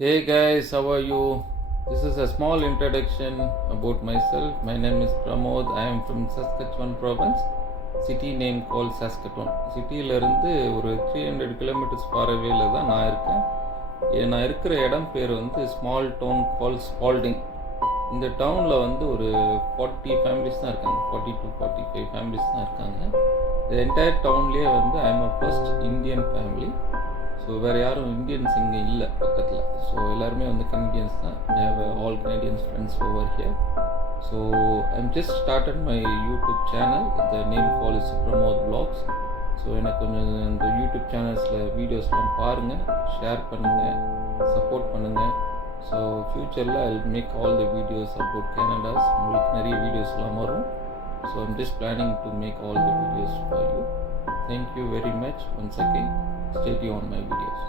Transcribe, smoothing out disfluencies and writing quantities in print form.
Hey guys, how are you? This is a small introduction about myself. My name is Pramod. I am from Saskatchewan province. City name called Saskatoon. சிட்டியிலேருந்து ஒரு 300 kilometres for அவேல தான் நான் இருக்கேன். நான் இருக்கிற இடம் பேர் வந்து ஸ்மால் டவுன் கால் Spalding. இந்த டவுனில் வந்து ஒரு 40 ஃபேமிலிஸ் தான் இருக்காங்க. 40 to 45 ஃபேமிலிஸ் தான் இருக்காங்க. இந்த என்டையர் டவுன்லேயே வந்து I am a first Indian family. So வேறு யாரும் இந்தியன்ஸ் இங்கே இல்லை பக்கத்தில். ஸோ எல்லாருமே வந்து கனடியன்ஸ் தான். I have all Canadians friends over here. So I'm just started my YouTube channel. The name call is Pramod vlogs. So எனக்கு கொஞ்சம் இந்த யூடியூப் சேனல்ஸில் வீடியோஸ்லாம் பாருங்கள், ஷேர் பண்ணுங்கள், சப்போர்ட் பண்ணுங்கள். ஸோ ஃப்யூச்சரில் I will make all the videos about Canadas. உங்களுக்கு நிறைய வீடியோஸ்லாம் வரும். So I'm just planning to make all the videos for you. Thank you very much once again. Stay tuned on my videos.